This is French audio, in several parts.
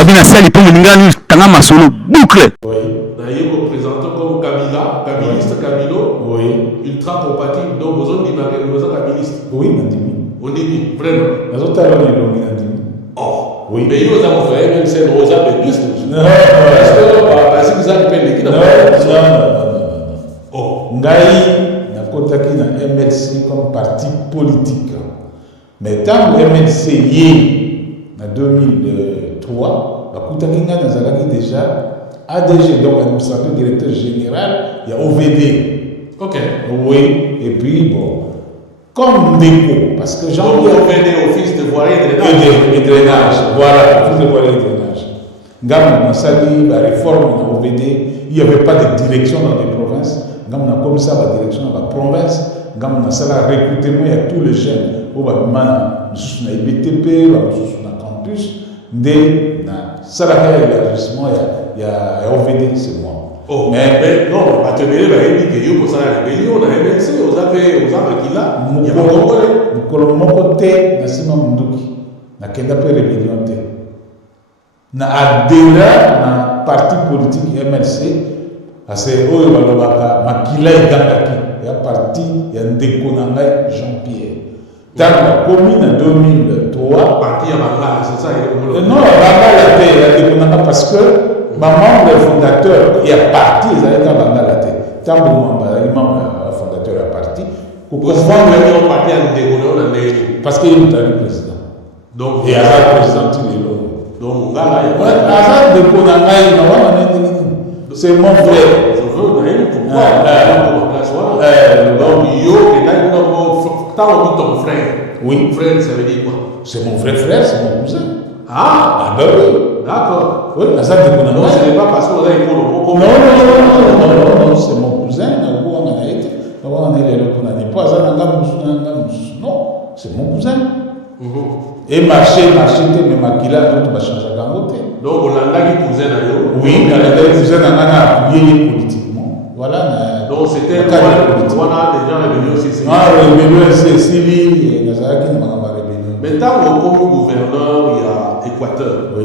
babi na sali pour ngani tanga masolo boucle. Oui. D'ailleurs représentant comme Kabila, Kabiliste Kabilo. Oui. Ultra compatible donc aux autres aux Kabilistes. Oui, Nandimi. On dit vraiment. Les autres alors ils Nandimi. Oh. Oui. Mais ils ont fait même c'est Rosa Béguiste. Non. Parce que parce que vous avez fait l'équipe. Non. Oh. Ngai na kotaki na MLC comme parti politique. Mais tant que MLC y en 2003, bakutaki nga nazalaki déjà ADG, donc administrateur directeur général, il y a OVD. Ok. Oui, et puis bon, comme Ndeko, parce que Jean-Pierre OVD, office de voirie et drainage. Voilà, office de voirie et drainage. Ngam Nassali, la réforme de OVD, il n'y avait pas de direction dans les provinces. Ngam na comme ça, la direction dans la province. Ngam Nassali a recruté moi à tous les jeunes. Au Bagman, nous sommes IBTP, nous sommes campus. Dès na salarié élargissement, il y a OVD, c'est moi. Oh, mais non, à te dire, il y a une pour ça la rébellion, on a MLC, vous avez qui là, il y a pas de problème. Nous côté, Nassima Munduki, na kenda pe rébellion te. Na adhéré na parti politique MLC, parce que oyo balobaka makila igangaki, il y a parti, il y a Ndeko Nangai Jean-Pierre. Dans la commune en 2003, parti à Bangala, c'est ça? Non, Bangala, il y a parce que ma membre fondateur, il y a parti, il y a Bangala. Tant que membre fondateur est parti, vous avez parti à Ndeko, parce qu'il est le président. Donc, et Azar président, il est là. Donc, Ngala, Azar de Konangaï, c'est mon frère. Je veux, pourquoi? Donc, yo, t'as ton frère. Oui. Frère, ça veut dire quoi? C'est mon vrai frère, c'est mon cousin. Ah, ben oui. D'accord. Oui, Azar de Konangaï. Non, ce n'est pas parce qu'on a école. Non, c'est mon cousin. Non, c'est mon cousin. Et marché, mais Makila, d'autres va changer la montée. Donc, on a qui cousin d'ailleurs. Oui, on a des cousins on a appuyé politiquement. Voilà. Donc, c'était on a déjà rébellion aussi. Ah, rébellion, c'est Sili, Nazaraki, on a rébellion. Maintenant, comme gouverneur, il y a Équateur. Oui.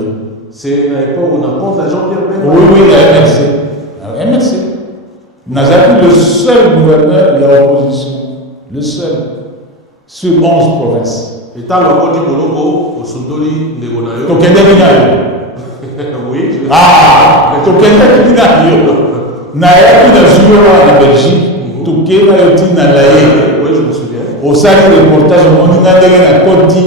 C'est à l'époque où on a compte à Jean-Pierre Bemba. Oui, il y a MLC. MLC. Nazaraki, le seul gouverneur, il y a opposition. Le seul. Sur 11 provinces. Et tant qu'on dit Bolongo, au Sundoli, les Gonayo. Tokende Minayo. Oui. Ah, Tokende Minayo. Naya qui a joué en Belgique, Tokende Minayo na Laye. Oui, je me souviens. Au salle de reportage, on a dit na Koti,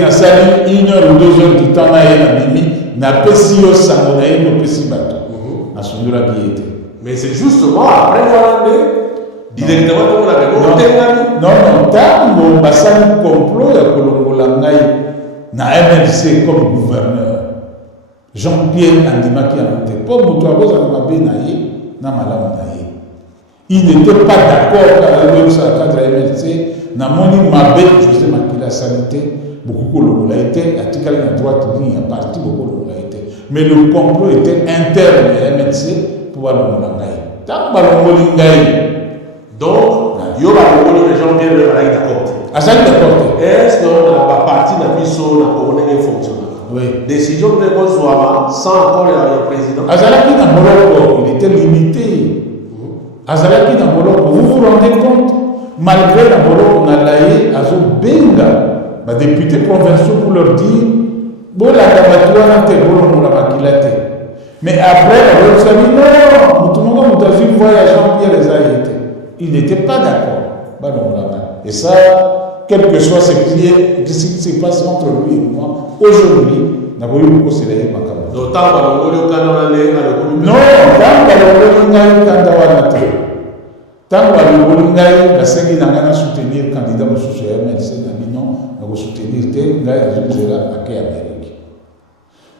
na sali 1 heure ou 2 heures du temps na Mimi, na Pesio Sangonaye, no Pesibato. Na Sundura Biete. Mais c'est justement après l'année. Directement comme on avait monté. Non, tant basali complot ya kolongola ngai na MLC comme gouverneur. Jean-Pierre Andimaki a monté. Pour Moutouaboz a mabé naïe, na malam naïe. Il n'était pas d'accord avec le cadre MLC. Na moni mabé José Makila Sanité, beaucoup kolongola était, article à droite, ligne à parti, beaucoup kolongola était. Mais le complot était interne à MLC pour balongola ngai. Tant balongola ngai. Donc, il y a des gens qui sont d'accord. À ça, d'accord. Est-ce que la partie de la mission est fonctionnelle? Oui. Décision de Bonsoir sans encore le président. Azalaki dans Boloko, il était limité. Azalaki dans Boloko, vous vous rendez compte? Malgré la Boloko, on a laillé à Benga, les députés provinciaux pour leur dire bon, la Kabatoua, on la Makilate. Mais après, on a dit non, tout le monde a dit voyage Jean-Pierre les a été. Il n'était pas d'accord. Et ça, quel que soit ce qui se passe entre lui et moi, aujourd'hui, nous avons eu beaucoup de Makamba. Donc, tant que nous avons eu non, tant que nous avons eu tant que nous avons eu la Série n'a soutenir le candidat M. MLC, non, nous avons soutenir le candidat à Amérique.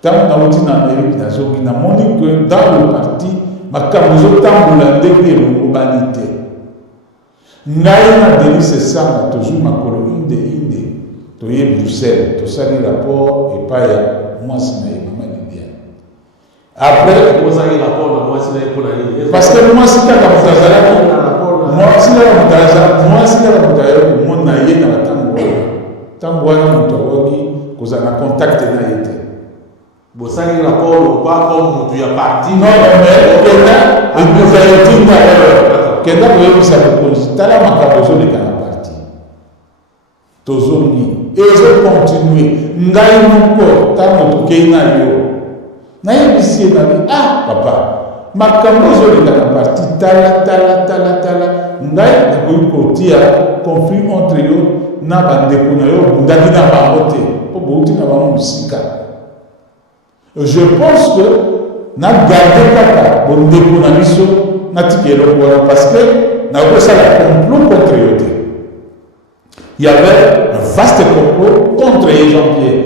Tant que nous avons dit en Amérique, nous avons dit que dans le parti, nous avons dit l'urbanité. Naïna Denis c'est ça, toujours ma colonie de Toye Bruxelles, to sali rapport et pas moi c'est maman indienne. Après, vous avez rapport moi c'est pour la parce que moi c'est comme ça, moi c'est la bataille, moi naïe na tango, tango na mtowogi, cause na contact na été. Bon, ça, il rapport pas comme tu as parti. Non, mais Kenda, vous savez, Tala Makabozo de Kana parti. Tozongi. Et je continue. Ngai Moko, Tamo Keina Yo. Naye Bissi Nabi, ah, papa. Makabozo de Kana parti. Tala. Ngai, Nakoui Kotia, conflit entre eux, Nabande Kunayo, Ndagina Barote. Pour Bouti Nabaron Sika. Je pense que nous avons gardé Kaka, bon découp na miso, parce que nous avons fait un complot contre eux. Il y avait un vaste complot contre Jean-Pierre.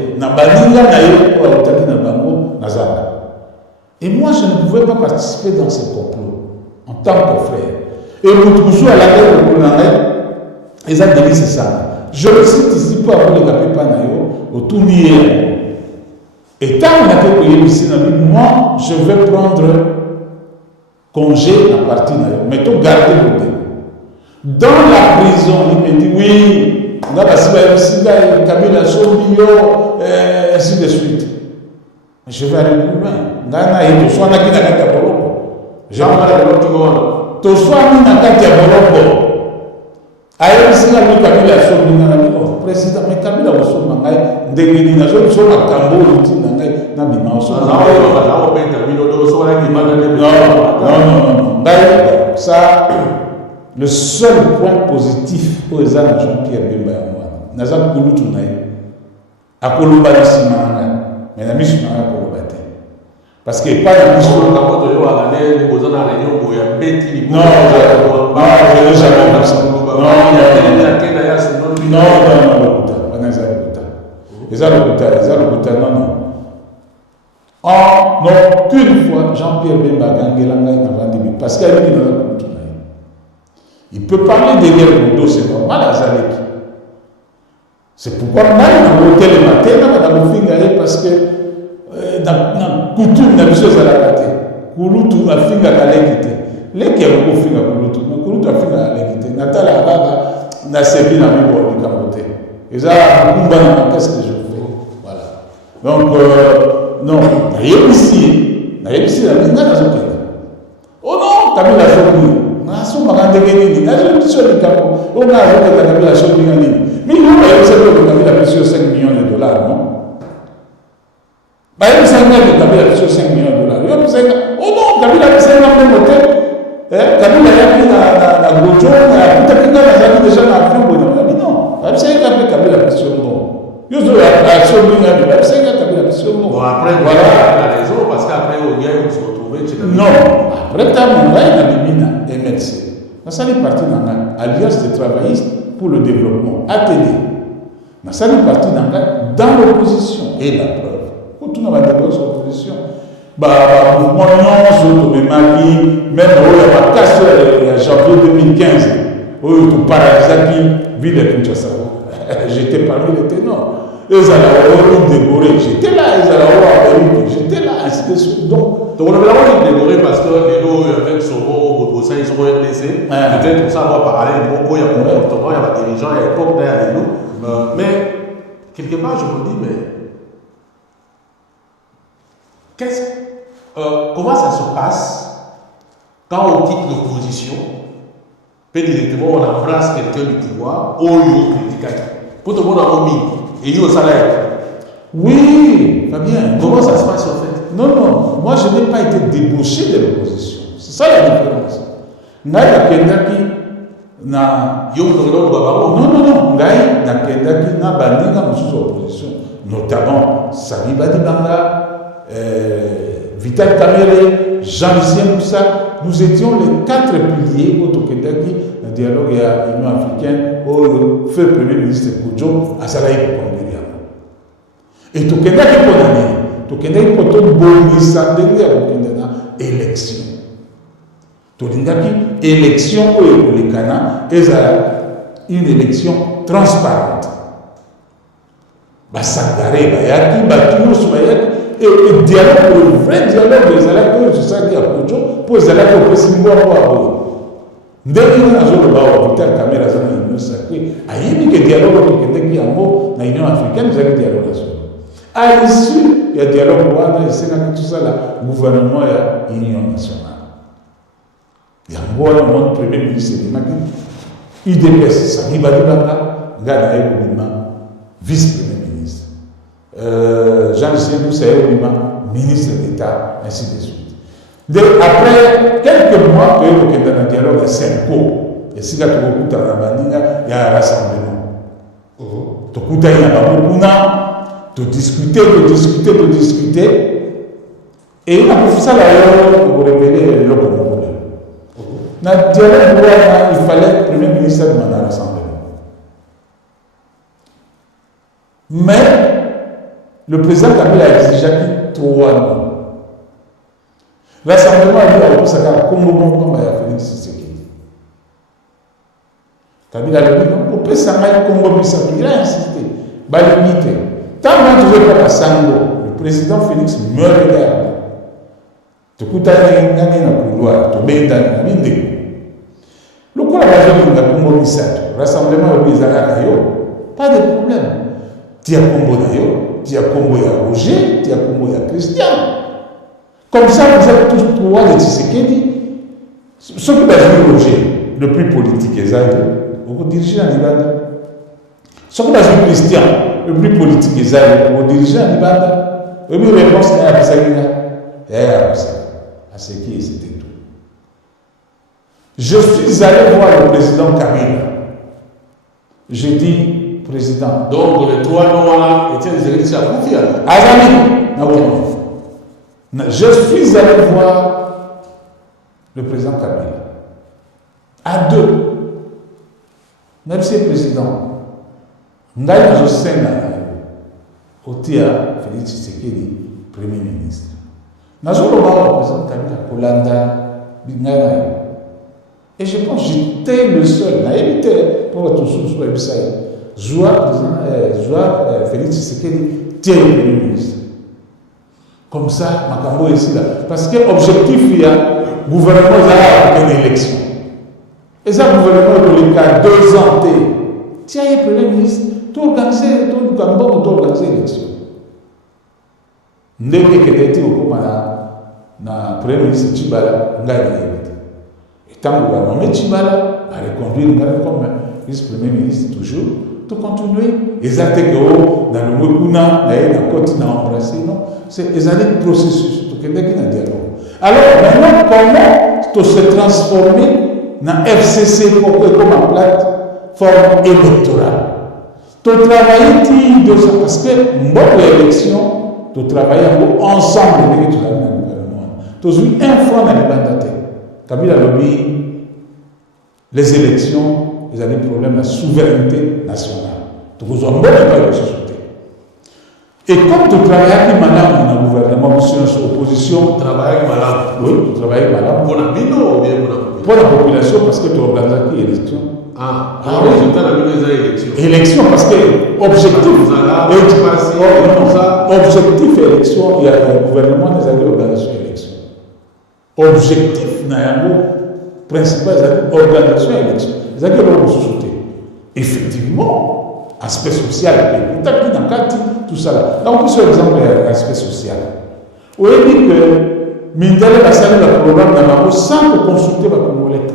Et moi, je ne pouvais pas participer dans ce complot en tant que frère. Et Moutoussou à la tête de Boulangay, ils ont dit c'est ça. Je le cite ici pour avoir le capé Panayo, au tout nier. Et tant qu'on a ici, moi, je vais prendre congé à partir de mais tout garder le thé. Dans la prison, il me dit oui, on a passé par ici, Kabila Sobio, ainsi de suite. Je vais aller plus loin. Nana et tout soit n'a qu'à la Boroko. J'ai envoyé l'autre monde. Tout soit n'a qu'à la Boroko. Ailleurs, ici, la Kabila Sobio, président, mais Kabila Sobio, ndengeni na zo so na kambo uti na ngai na bima so na o penta bino do so la ki manda de non ça le seul point positif pour les gens Jean-Pierre Bemba ya moi na za kulutu na ye akoloba na simanga mais na misu na akoloba te parce que pas na misu na moto yo ala ne boza na réunion bo ya beti non je ne jamais comme ça non. En aucune fois, Jean-Pierre Bemba Gangelanga n'a vendu parce qu'il y a une autre. Il peut parler derrière le dos, c'est normal à Zalek. C'est pourquoi on a l'hôtel le matin, on a le parce que dans la coutume, on a chose à la gâter. Kouloutou a fait à l'équité. Les qui ont fait à Kouloutou, mais Kouloutou a fait à l'équité. Nathalie Abaga n'a servi dans le bord du Cameroun. Et ça, qu'est-ce que je fais? Voilà. Donc, non, ici, la maison n'a pas. Oh non, tu as mis la chose. On a dit on a la chose. Mais nous, on a mis 5 millions de dollars, non? Il y a 5 millions de dollars. Oh non, tu as mis la 5 millions de dollars. Tu as mis la Gojo, tu as mis déjà la fin. Non, tu as mis la question. Bon, après, voilà la raison, parce qu'après, on se retrouve. Non, après, tu as mis MLC. Nous sommes partis dans l'Alliance des travaillistes pour le développement, ATD. Nous sommes partis dans l'opposition. Et la preuve, pour tout le monde dans l'opposition, mouvement non, même en janvier 2015, tout paralysé, ville de Kinshasa. J'étais parmi les ténors. Ils allaient déboré. J'étais là, ils allaient j'étais là, ainsi de suite. Donc, on a déboré parce que les lots avec son mot, ils sont RDC. Peut-être pour ça, on va parler de beaucoup, il y a comportement, il y a des dirigeants, il y a l'époque derrière nous. Mais, quelque part, je me dis, mais comment ça se passe quand on quitte l'opposition, puis directement on embrasse quelqu'un du pouvoir, ou on critique pour tout le monde en mis et il y a au salaire. Oui, Fabien. Comment ça se passe en fait? Non, moi je n'ai pas été débauché de l'opposition. C'est ça la différence. Ngai Kendaki na non, Ngai na Kendaki na bandinga sous opposition, notamment Sami Badibanga, Vital Kamere, Jean-Lucien Moussa. Nous étions les 4 piliers au Kendaki, le dialogue à l'Union africaine, au feu Premier ministre Koudjo, à Salaï Kongolia. Et tout Kendaki pour l'année, tout Kendaki pour tout bonissa de élection. Tout Kendaki, élection au Lekana, est une élection transparente. Basangare, Bayaki, Batous, Bayaki. Et le dialogue, le vrai dialogue des élèves, c'est ça qui a Koudjo, pour les élèves au Pessimbo à Boabo. Dès qu'il y a un jour de Bao, Vital Kamera, ça n'a pas sacré. Il y a un dialogue qui est en haut, dans l'Union africaine, vous avez un dialogue là-dessus. À l'issue, il y a dialogue, c'est tout ça, le gouvernement et l'Union nationale. Il y a un premier ministre de Maki, IDPS, Sami Badibanga, Ganaï Oubima, vice-premier ministre. Jean-Lucien Boussaï Oubima, ministre d'État, ainsi de suite. Après quelques mois, il y a un dialogue à Senko, et si il y a un rassemblement. Il y a de discuter. Et il a fait ça d'ailleurs pour révéler le problème. Dans le dialogue, il fallait le Premier ministre de un rassemblement. Mais le président Kabila a exigé 3 noms. Rassemblement a dit à l'opposition comme Félix Tshisekedi. Kabila a dit non, on peut s'arrêter comme il a insisté. Il a limité. Tant que tu veux pas Sango, le président Félix me regarde. Tu coûtes un couloir, tu mets dans la ligne. Le coup, la raison de la Congo rassemblement au Bizarre, pas de problème. Tu as Congo d'ailleurs, tu as Congo à Roger, tu as Congo à Christian. Comme ça, vous êtes tous 3 de Tshisekedi. Ce qui est Roger, le plus politique, vous dirigez en Liban. Ce qui est Christian, le plus politique, vous dirigez en Liban. Oui, mais la réponse est à Bissagina. À ce qui c'était tout. Je suis allé voir le président Kabila. J'ai dit, président. Donc, les 3 noms étaient des élections à confier. Azami, je suis allé voir le président Kabila. À 2. Merci, président. Ngaï Josena, Otia Félix Tshisekedi, premier ministre. Nous avons le président Kabila Kolanda, Bingana. Et je pense que j'étais le seul, n'a évité pour tout ce soit Ebsaï. Joua Félix Tshisekedi, tiens le premier ministre. Comme ça, Makambo est ici là. Parce que l'objectif, il y a le gouvernement a une élection. Et ça, le gouvernement de l'État, 2 ans, tiens le premier ministre, tout organiser, tout le Gabon, tout organiser l'élection. Ndenge qui était au na premier ministre Tchibala, Ngaï. Tant que vous avez nommé Tchibala, à reconduire comme vice-premier ministre toujours, tout continuer. Exactement, dans le Mokuna, dans le côté, dans l'embrasser, non. C'est un processus, tout le monde qui a dialogue. Alors, maintenant, comment se transformer dans FCC comme une plateforme électorale? Tu travailles de ça, parce que bonne élection, tu travailles ensemble avec tout le gouvernement. Tu as eu un fois dans les bandatés. Kabila lobby, les élections, ils ont des problèmes de souveraineté nationale. Donc, vous avez pas de société. Et comme tu travailles maintenant dans le gouvernement, monsieur, en opposition, tu travailles malade. Oui, tu travailles malade. Pour la bino ou bien pour la population, parce que tu organises qui élection. Le résultat de la élection. Élection, parce que objectif. Objectif élection, il y a le gouvernement des organisations élection. Objectif, principal, c'est l'organisation élection. C'est ça que l'on société. Effectivement, aspect social, tout ça là. Donc, on peut exemple l'aspect social. On dit que Mindele va saluer le programme d'Amaro sans consulter les Congolais.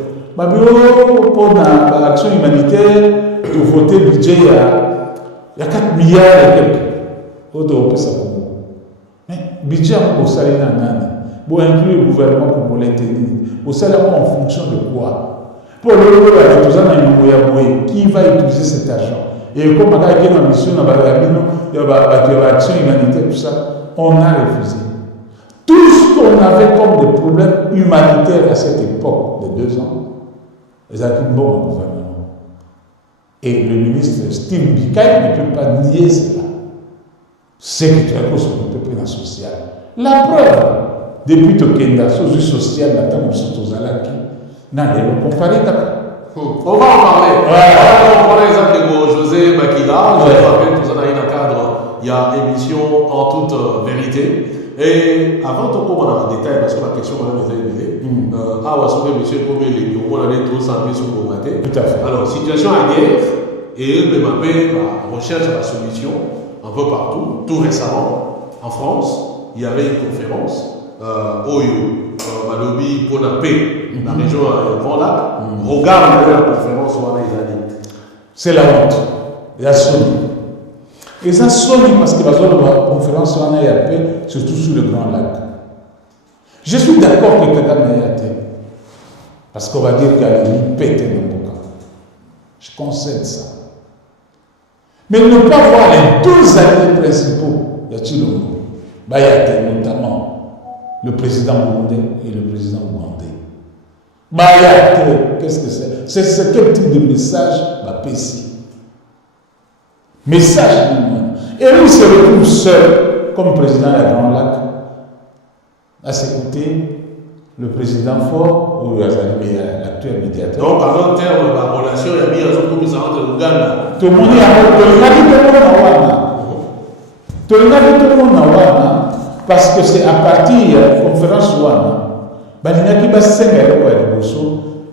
Pour l'action humanitaire, de voter le budget, il y a 4 milliards et quelques. On peut savoir. Mais le budget, on peut saluer pour inclure le gouvernement congolais. Au salaire en fonction de quoi? Pour le qui va utiliser cet argent? Et comme on a une mission, il y a l'action humanitaire, tout ça, on a refusé. Tout ce qu'on avait comme des problèmes humanitaires à cette époque de 2 ans, ils ont dit bon au gouvernement. Et le ministre Steve Bikaï ne peut pas nier cela. C'est que tu as cause qu'on peut prendre social. La preuve, depuis que Kenda, sur social, la table de Tozalaki, n'a pas comparé. On va en parler. On prend l'exemple de José Makila. Je rappelle que tout ça dans un cadre, il y a émission en toute vérité. Et avant de commencer en détail, parce que la question est élevée, monsieur Komé, on a tous envie sur le matin. Tout à fait. Alors, situation à guerre, et le MAP recherche la solution un peu partout, tout récemment, en en France, il y avait une conférence, Oyo, Malobi, pour la paix, la région Grand Lac. Regarde la conférence où on a les années. C'est la honte. Il y a Sony. Et ça Sony parce que la conférence où on a la paix, surtout sur le Grand Lac. Je suis d'accord que Kagame a été. Parce qu'on va dire qu'il y a une pété dans le cas. Je concède ça. Mais ne pas voir les deux alliés principaux de Chilombo, Bayate notamment, le président burundais et le président ougandais. Bayate, qu'est-ce que c'est? C'est quel type de message? Pessi. Message lui-même. Et lui se retrouve seul comme président de la Grand Lac. À ses côtés, le président fort ou l'actuel médiateur. Donc, par un terme, la relation, il y a mis un autre commissaire de l'Ouganda. Tout le monde a parce que c'est à partir de la conférence Wana,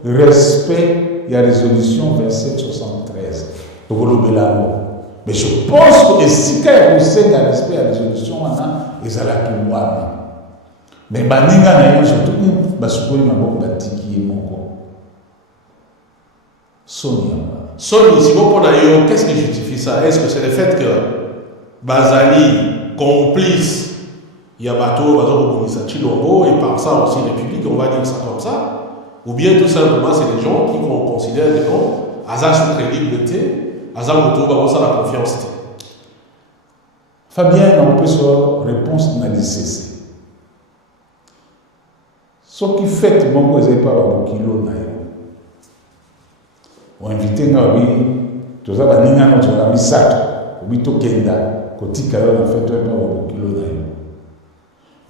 respect de la résolution 2773. Mais je pense que si il y a un respect de la résolution Wana, ils allaient tout Wana. Mais baninga na yo surtout basukoli maboko batiki moko Sonia. Sony, si vous prenez, qu'est-ce qui justifie ça? Est-ce que c'est le fait que Bazali complice Yabato, Chilombo et par ça aussi République, on va dire ça comme ça? Ou bien tout simplement c'est des gens qui considèrent que non, Aza sous crédibilité, Aza Moto, ça la confiance. Fabien, on peut se réponse n'a cessé. Ce qui fait bon que vous n'avez pas beaucoup de kilos, on invite Ngawi, tous les gens qui ont mis ça, ou bito kenda, côté carré en fait, tu n'as pas beaucoup de kilos.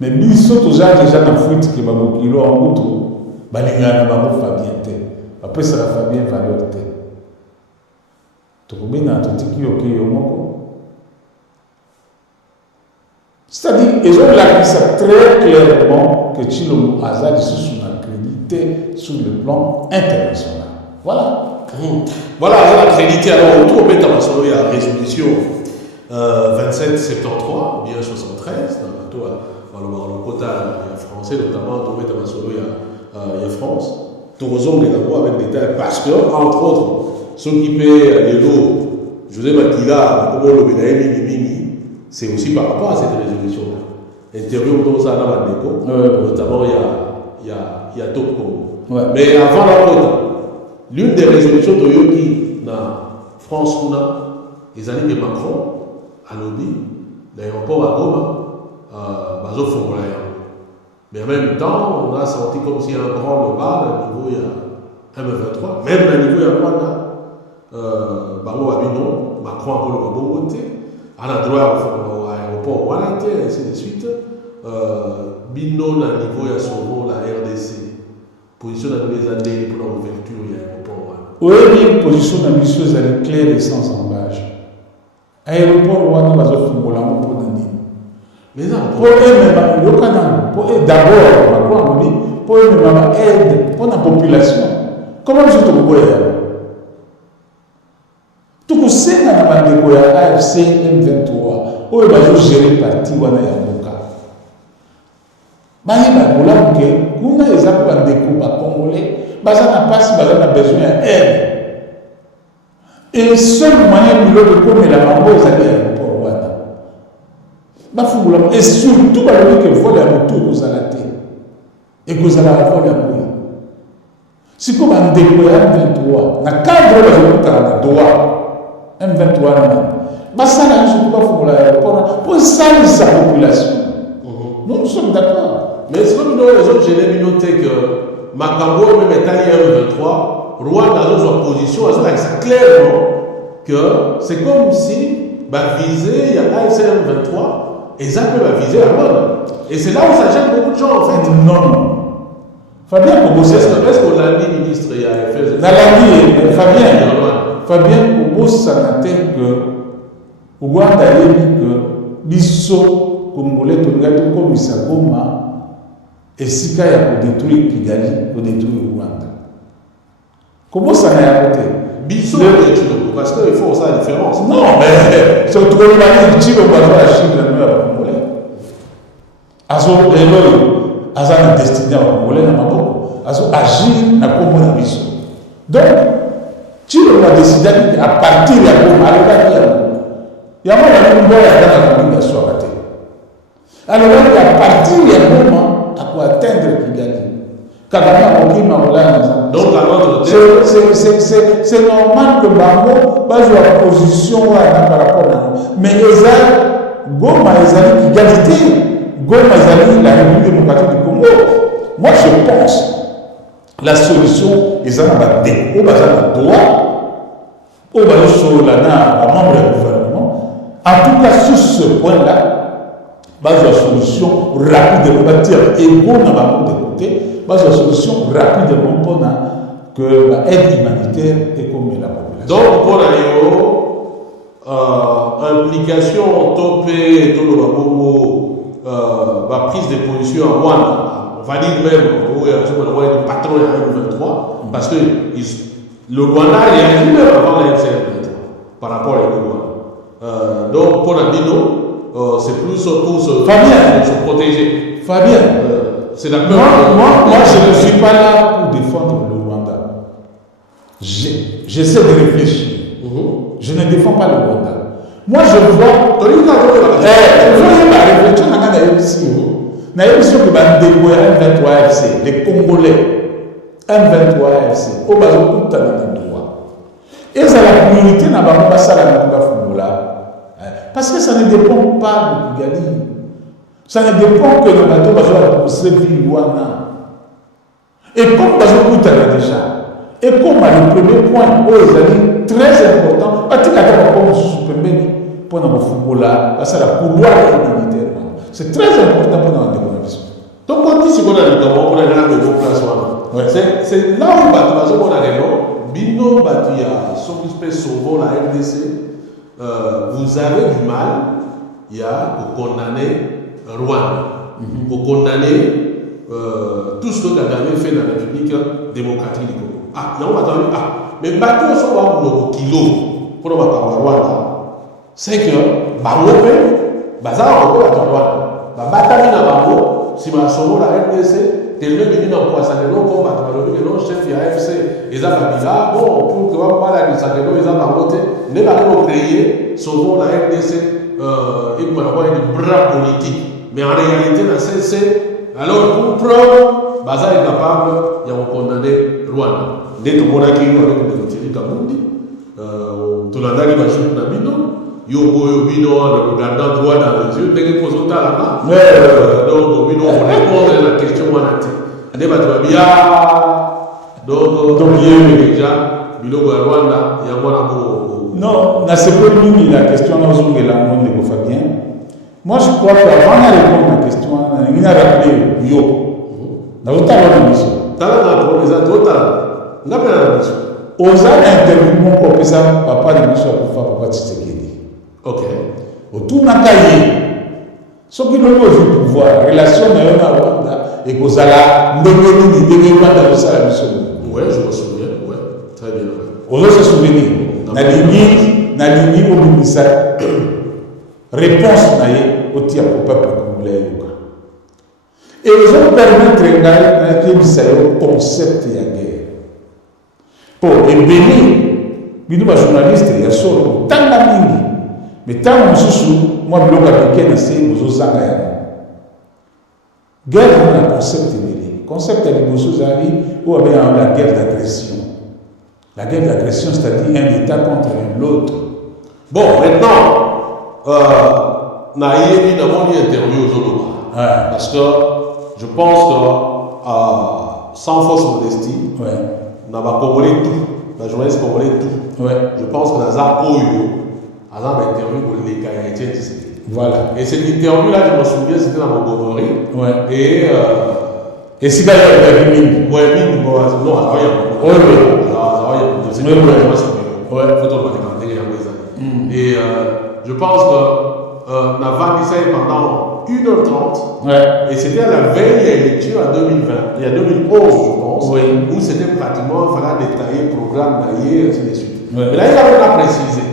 Mais biso tous les gens déjà dans fruit qui ont beaucoup de kilos en route, balinga na babo Fabien te. Après ça la Fabien valeur te. Tu peux bien entendre qui ok yomoko. C'est-à-dire, ils ont là ça très clairement que Chilombo Azali sous une accrédité sur le plan international. Voilà. Voilà, la crédité. Alors, autour de Bétamassolo, il y a la résolution 2773, bien 73, dans le quota français, notamment, autour de Bétamassolo, il y a France. Tout raison, les d'accord avec des terres, parce que, entre autres, ceux qui paient les lots, José Makila, comme le Bénaï, Mimi, c'est aussi par rapport à cette résolution-là. Intérieur dans ça, notamment, il y a Topco. Ouais. Mais avant la quota, l'une des résolutions de Yoki dans France, les années de Macron, à Lobby, l'aéroport à Goma, Bazo Fongolaya. Mais en même temps, on a senti comme s'il y a un grand bas, au niveau il y a M23, même à niveau il y a Rwanda, Baro Abino, Macron a voulu bongoté, à l'endroit à l'aéroport Walante, et ainsi de suite. Bino, à niveau il y a souvent la RDC, position dans les années pour l'ouverture, il y a l'aéroport. Oui, bien position ambitieuse, elle est claire et sans embâche. Aéroport Rwanda, Bazo Fongolaya, pour Nani. Mais non, Pour eux, d'abord, pour eux, aide pour la population. Comment je te vois? Tout le monde dans la AFC M23, où ils vont gérer parti ou wana yamoka. Baye bagola que kuna les appa découpa congolais, baza na passe, baza na besoin d'aide. Et le seul moyen de comme la mambo ils allaient et surtout, que voler à moto aux alatés et que vous allez avoir la mouille. Si vous avez un M23, dans le cadre de la droit, M23, ça n'a pas pour salir sa population. Nous sommes d'accord. Mais est-ce que nous avons les autres j'ai noté que Makambo, même étant M23, Rwanda dans sa position, c'est clairement que c'est comme si viser il y a AFC-M23. Et ça peut la viser à moi. Et c'est là où ça gêne beaucoup de gens en fait. Non. Fabien Kobo, est-ce qu'on l'a dit, ministre, il y a fait. Fabien Kobo, ça n'a été que Rwanda a dit que Bisso, Congolais, Tongato, comme Isagoma, et Sika a pour détruire Kigali, pour détruire Rwanda. Comment ça n'a été? Bisso, parce qu'il faut ça la différence. Non, mais c'est autrement dit, Chilo va la Chine, la Congolais. azo lelo aza na destiné ya Congolais na maboko azo agir na kombo na biso. Donc Chilo a décidé à partir de Goma, il y a un peu de communication à terre. Alors, à partir de Goma, à quoi atteindre Kigali. Donc, c'est normal que Bango base la position par rapport à nous. Mais Goma, ils Kigali, Goma, ils la République démocratique du Congo. Moi, je pense. La solution, ils ont des droits, aux membres du gouvernement. En tout cas, sur ce point-là, la solution rapidement, égaux dans de côté, la solution rapidement pour que l'aide humanitaire est comme la population. Donc, pour l'implication topée, tout le prise de position en Rwanda. On va dire même le patron de M23, parce que le Rwanda réagit même avant la M23 par rapport à Rwanda. Donc pour Nabino, c'est plus pour se protéger. Fabien, c'est d'accord. Moi, je ne suis pas là pour défendre le Rwanda. J'essaie de réfléchir. Je ne défends pas le Rwanda. Moi, je vois. Je vois ma réflexion dans la réflexion. Nous avons M23 FC, les Congolais, M23 FC, au bas de tout droit. Et ça la priorité n'a pas ça la parce que ça ne dépend pas de Kigali. Ça ne dépend que le bateau va se ville Luana. Et comme Bazo déjà, et comme le premier point, c'est très important, pour nous football là, c'est la couloir humanitaire. C'est très important pour notre développement. Donc, on dit ce qu'on a dit, on a de place. C'est là où on a raison. Bino Batia, son espèce sauvant la RDC, vous avez du mal, il y a pour condamner Rwanda, pour condamner tout ce que Kagame fait dans la République démocratique du Congo. Ah, non, attendez, mais bateau sont pas pour kilo pour le Rwanda. C'est que, Bazar, on peut attendre. Batami na bango, si ma somo la RDC, tellement de dans Poissanelo, comme Batmalobi, le chef de AFC, ils ont Kabila, bon, pour que on parle de Sanelo, ils ont voté, ne pas créer, souvent la RDC, et pour avoir une bras politique. Mais en réalité, la CC, alors pour preuve, Bazar est capable, il y a un condamné Rwanda. Dès que mon acquis avec le Thierry Kabundi, tout le monde qui va jouer dans Bino, Yogo Bino, en regardant droit dans les yeux, dès qu'il pose au talent là. Donc, Bino, on répond à la question manatée. On est bien. Donc, déjà, Bino Rwanda, il y a un bon. Non, c'est pas lui la question, nous avons la monde de Fabien. Moi, je crois qu'avant de répondre à la question, il a rappelé Yo. Dans le talent de mission. Talent, les autres talents. On a bien la mission. Aux interviews, mon professeur, papa de mission, papa Tshisekedi. Ok. Autour de la cahier, ce qui nous pose le pouvoir, relation avec le Rwanda, et que ça a donné des dans la mission. Oui, je me souviens. Oui, très bien. Aux autres se souvenir, na ligne au ministère, réponse au tir au peuple congolais. Et ils ont permis de concept de la guerre. Pour ébélir, nous sommes journalistes, il y a solo, tant de mais tant que moi, je suis guerre, on a un concept de concept de la guerre d'agression. La guerre d'agression, c'est-à-dire un État contre l'autre. Bon, maintenant, Naïe, nous avons une interview aujourd'hui. Parce que je pense que, sans fausse modestie, nous avons compris tout. La journaliste compris tout. Je pense que nous avons interview pour les Canadiens. Voilà. Et cette interview-là, je me souviens, c'était dans Montgomery. Et si d'ailleurs, il y a une non, alors il y a et je pense que Navan Issa pendant 1h30 et c'était à la veille de l'élection en 2020, il y a 2011 je pense, où c'était pratiquement, il fallait détailler le programme d'Aïe et ainsi de suite. Mais là il a précisé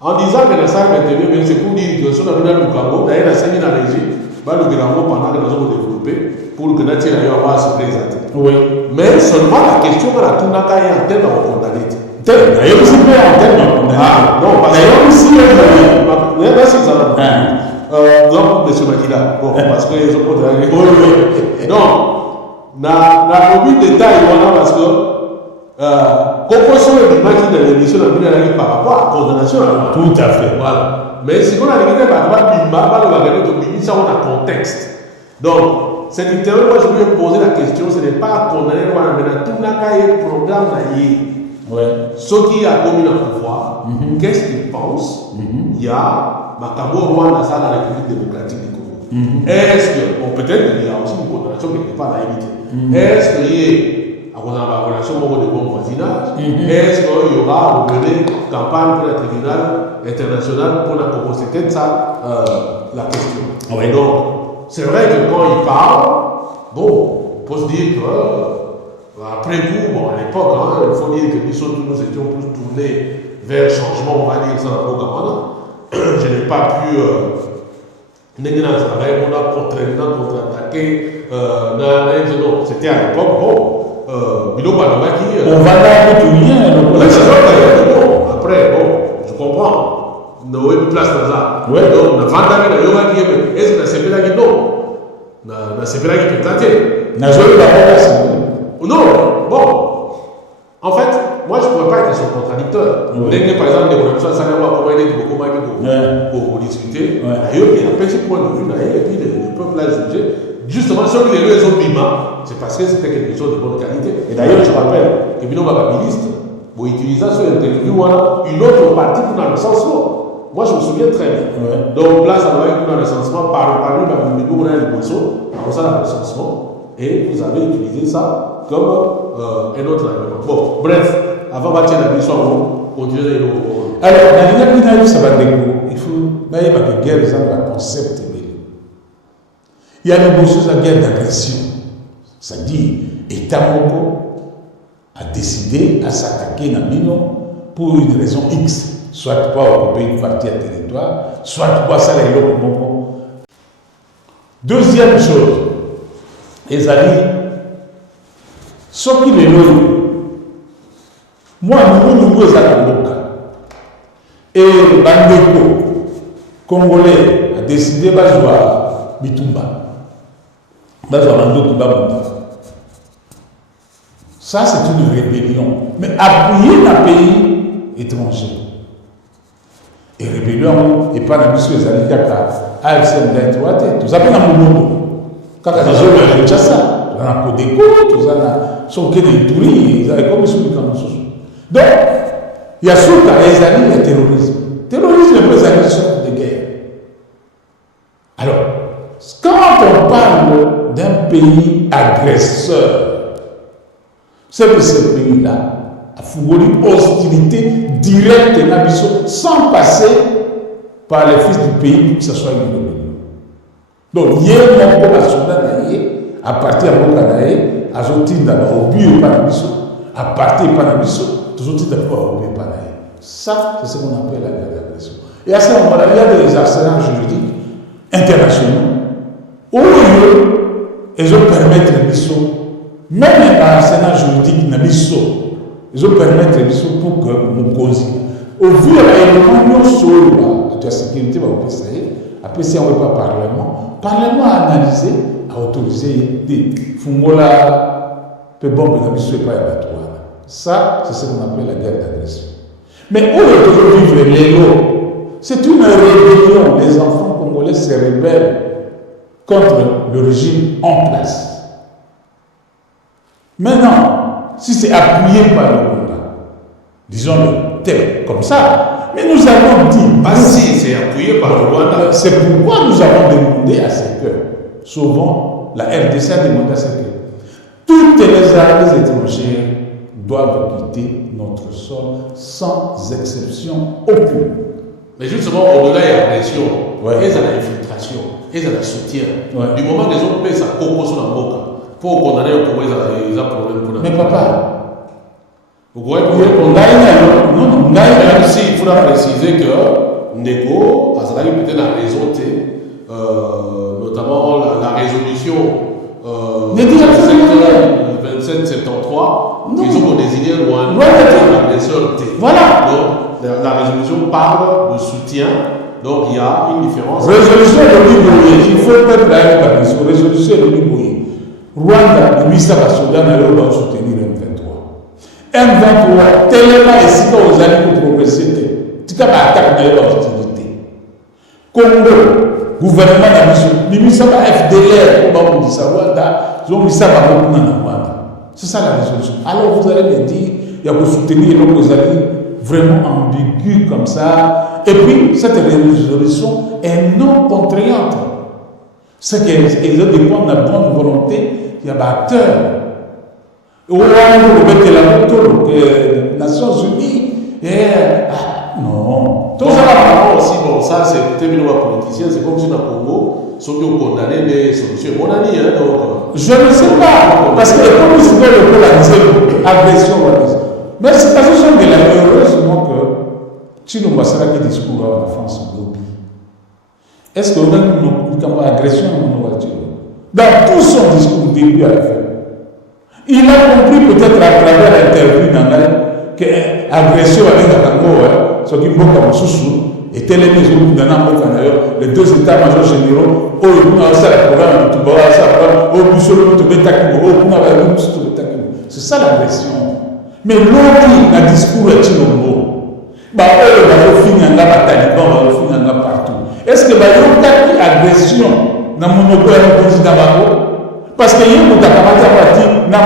en disant ça que la salle intervient, mais c'est pour dire que si on a vu dans le Congo, d'ailleurs, la scène dans la régie, le gouvernement pendant que nous avons développé pour que notre ailleurs va se présenter. Oui. Mais seulement la question de la Tounaka est en tête dans le condamné. D'ailleurs, aussi, en tête dans le condamné. Ah, non, parce que. D'ailleurs, aussi, merci, ça va. Donc, M. Makila, bon, parce que les autres condamnés. Oui. Donc, la commune d'État, parce que. Composition de l'image de l'émission de la par rapport à la condamnation. Tout à fait. Voilà. Mais si on a dit que ça on a contexte. Donc, cette interview, moi je lui ai posé la question, ce n'est pas condamner, mais tout le programme ceux qui a commis le pouvoir, qu'est-ce qu'ils pensent? Il y a Makabo Rwanda, ça dans la République démocratique du Congo. Est-ce que, bon, peut-être qu'il y a aussi une condamnation qui n'est pas naïvité. Est-ce qu'il y a on a la relation de bon voisinage. Est-ce qu'il y aura une campagne pour le tribunal international pour la Congo? C'est peut-être ça la question. Oui. Donc, c'est vrai que quand il parle, bon, on peut se dire que, après coup, bon, à l'époque, il faut dire que nous étions plus tournés vers le changement, on va dire, ça dans le Gamana. Je n'ai pas pu. On a contre-attaqué. Non, c'était à l'époque, bon. On va là tout rien. Après, bon, je comprends. Nous avons une place dans ça. Ouais. Donc, on a vendu la yoga qui est. Est-ce que c'est là qui non? C'est là qui peut tenter. Non, bon. En fait, moi je ne pourrais pas être son contradicteur. Vous voulez que par exemple, les gens savent comment il est pour discuter. D'ailleurs, il y a un petit point de vue, et puis le peuple a jugé. Justement, ceux qui les ont Bima, c'est parce que c'était quelque chose de bonne qualité. Et d'ailleurs, je rappelle que Bino Bababiliste, pour utiliser sur l'interview, une autre partie pour le recensement. Moi, je me souviens très bien. Donc là, ça doit être pour le recensement par lui, on a le boisson, on a le recensement, et vous avez utilisé ça comme un autre argument. Bon, bref, avant de bâtir la mission, on continue les nouveaux. Alors, dans la ça va découvrir. Il faut que guerre, un concept. Il y a une chose à guerre d'agression. C'est-à-dire, l'État Moko a décidé à s'attaquer dans Mino pour une raison X. Soit pas occuper une partie du territoire, soit pas ça les locaux Moko. Deuxième chose, les amis, ce qui les loue, moi, nous sommes à Mboka. Et Bandeko, Congolais, a décidé de jouer à Bitumba. Ça, c'est une rébellion. Mais appuyer un pays étranger. Et rébellion, et pas la mission des Alikaka, AFCM d'Introité, tout ça, c'est un monde. Quand les gens veulent dire ça, tout ça, on a Kodeko, tout ça, on a des touris, ils avaient comme ils donc, il y a surtout les alliés de terrorisme. Terrorisme, c'est les alliés de guerre. Alors, quand on parle d'un pays agresseur, c'est que ce pays-là a fourni une hostilité directe et ambitieuse sans passer par les fils du pays pour que ce soit une rébellion. Donc, il y a un peu de Soudan à partir de Mokanaï, à sortir dans le but et pas l'ambition, à partir de l'ambition, toujours dit d'abord au but et pas l'ambition. Ça, c'est ce qu'on appelle la guerre d'agression. Et à ce moment-là, il y a des arsenals juridiques internationaux. Au lieu, ils ont permettre les missions, même un arsenal juridique n'a mission, ils ont permettre les missions pour que nous causions. Au vu de l'élément sur la sécurité, après si on ne veut pas Parlement, Parlement a analysé, a autorisé des Fungola, peu bon, mais la mission n'est pas abattoir. Ça, c'est ce qu'on appelle la guerre d'agression. Mais où est toujours vivre les lots? C'est une rébellion. Les enfants congolais se rebellent contre le régime en place. Maintenant, si c'est appuyé par le Rwanda, disons-le tel comme ça, mais nous avons dit... Ah si, c'est appuyé par le Rwanda. C'est pourquoi nous avons demandé à ce que, souvent, la RDC a demandé à ce que toutes les armées étrangères doivent quitter notre sol sans exception aucune. Mais justement, au-delà de la pression, ils ont l'infiltration, ils ont le soutien. Du moment qu'ils ont payé sa coco sur la boca, pour condamner le Congo, ils ont problème pour la. Mais papa, vous voyez, non, même si il faudra préciser que Ndeko, Azalaki peut-être la raison, notamment la résolution 2773, ils ont désigné Rwanda comme l'agresseur T. Voilà. Donc, la résolution parle de soutien, donc il y a une différence. Résolution de l'Iboye, il faut peut-être la résolution de l'Iboye. Rwanda, le ministre de la Soudan, va soutenir M23. M23, tellement ici aux alliés pour progresser. Tu as attaqué de l'hostilité. Congo, gouvernement de la ministre de la FDLR, pour vous dire Rwanda, ils ont mis ça dans Rwanda. C'est ça la résolution. Alors vous allez me dire, il y a pour soutenir nos alliés vraiment ambigus comme ça. Et puis, cette résolution est non contraignante. C'est qu'ils dépendent de la bonne volonté, il y a des acteurs. Au Rwanda, les Nations Unies, non. Tout ça aussi, bon, ça c'est peut-être une politicien, c'est comme si dans le Congo, ceux qui ont condamné des solutions. Mon ami, hein, donc. Je ne sais pas, parce que les communistes veulent polariser l'agression. Mais c'est parce que ce sont des langues, heureusement que si nous passons qui discours à la France, est-ce qu'on a une agression à nos voitures? Dans tout son discours, du début à la fin, il a compris peut-être à travers l'interview dans que l'agression avec la Congo, ce qui est beaucoup comme sous était les maisons d'un amour les deux états-majors généraux, oh, il y a un programme, tu vas ça, oh, c'est ça l'agression. Mais l'autre, le discours est Chilombo. Bah, eux, ils vont finir en Taliban, ils vont finir partout. Est-ce que il y a une agression dans mon président parce qu'il y a une agression dans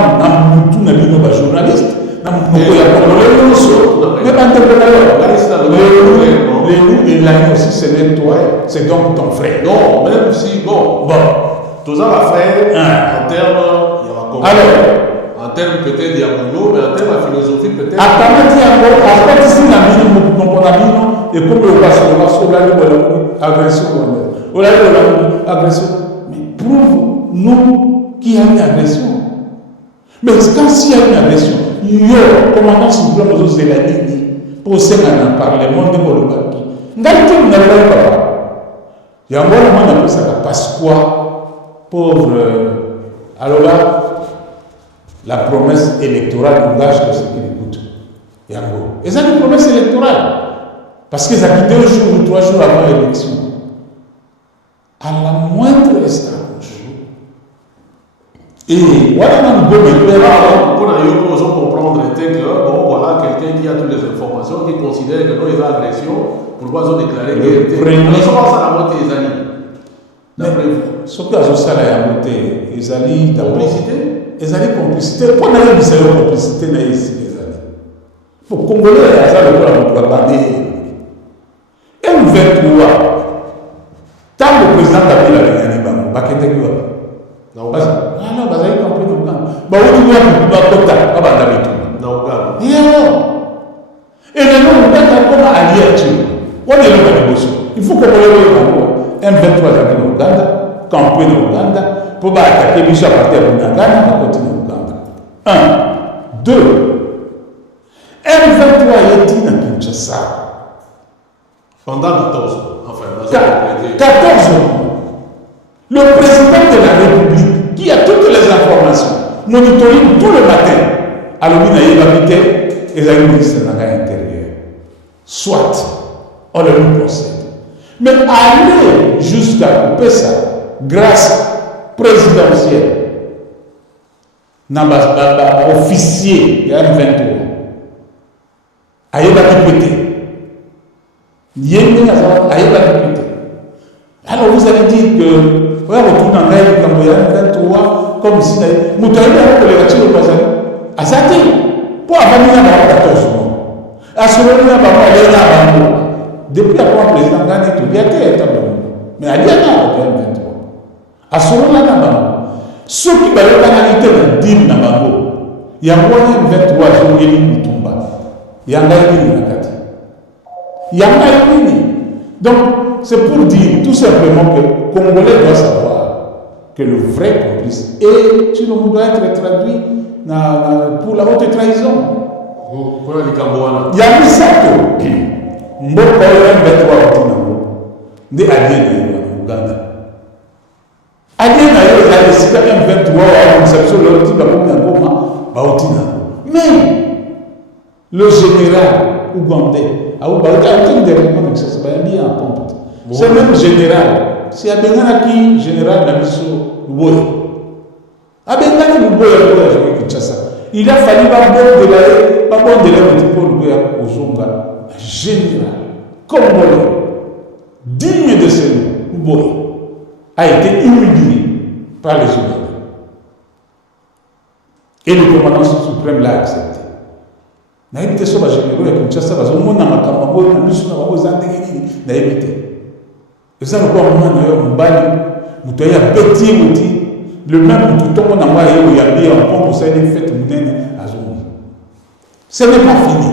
mon journaliste. Les loups et l'agneau aussi, c'est toi, c'est donc ton frère. Non, même si, bon, tout ça va faire en termes, il y aura comme. Alors, en termes peut-être il y a boulot, mais en termes de philosophie peut-être. Et comme le agression, mais prouve-nous qu'il y a une agression. Mais quand s'il y a une agression, il y a commandant suprême aux Zélanie pour se faire dans le Parlement de Bolobaki. N'allez pas. Il y a un moment où on appelle ça la Pasqua, pauvre. Alors là, la promesse électorale engage que ce qu'il écoute. Et ça, c'est une promesse électorale. Parce qu'ils ont 2 jours ou 3 jours avant l'élection. À la moindre escroche. Et voilà, pour nous comprendre que, bon, voilà, quelqu'un qui a toutes les informations, qui considère que non, ils ont agression, pourquoi ils ont déclaré guerre. Ils sont à la moitié des alliés. D'après vous. Ce que ça a monté, les alliés d'abord. Complicité. Les alliés complicité. Pour nous, c'est la complicité, les alliés. Pour Congolais, ça le bander. M23, tant le président Kabila a gagné, Bakete Goua. Non, bah, non, bah, j'ai compris, non, bah, où tu vas, bah, Non, et les gens, on est comme alliés, on est là dans les il faut qu'on ait M23 dans l'Ouganda, camper dans l'Ouganda, pour attaquer Bishop à terre dans l'Ouganda, on continue l'Ouganda. 1. 2. M23 est dit dans Kinshasa. Pendant 14 ans, enfin, 14 ans. Le président de la République, qui a toutes les informations, monitoring tout le matin, à l'Obinaï Babité et à ministre de l'Intérieur. Soit, on le conseille. Mais aller jusqu'à couper ça, grâce présidentielle, officier de M23, aïe la député. Alors vous allez dire que, ouais, retourne en règle quand il y a 23, comme si, vous avez dit que les voitures au Bazali, à Zati, pour avoir mis à 14 mois. À ce moment-là, il y a un depuis après le président Gane, tout bien été, mais il y a un 23. À ce moment-là, ceux qui ont la canalité de Dim Nabango, il y a moins de 23 jours et demi de Tumba. Il y a un gars qui il y a un gars. Donc, c'est pour dire tout simplement que le Congolais doit savoir que le vrai complice et tu doit être traduit pour la haute trahison. Il y a Misato. mboka oyo M23 bauti nango nde allie na yo na Uganda allie na yo ezali esika M23 akomisa biso loti bakomi na Goma bauti nango mais le général ougandais auti directement na Kinshasa bayambi en pompe c'est même général si abenganaki général na biso Luboya abengani Luboya Luboya azoki Kinshasa il a fallu babondela moti mpo Luboya kozonga général congolais digne de ce nom Luboya a été humilié par les Ougandais et le commandant suprême l'a accepté. nayebi te so bagénéraux ya Kinshasa bazomona makambo yango na miso na bango eza ndenge nini nayebi te eza lokola mwana yo mobali moto aye abeti ye moti le même motu ntongo na ngo aye oyambi ya mpombo osali fete monene azongi ce n'est pas fini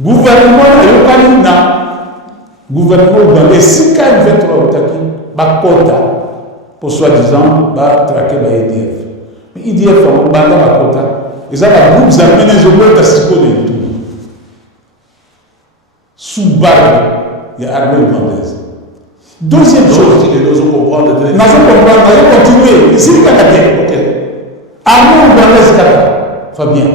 gouvernement ayokani na gouvernement ougandais esika M23 otaki bakota po soi-disant batrake ba EDF mais EDF yango banda bakota eza bagroupe armés ezobeta sikoyo na Ituri sous barbe ya armée ougandaise. Deuxième chose, nazo comprendre, nazo continuer esili kaka te armée ougandaise kaka Fabien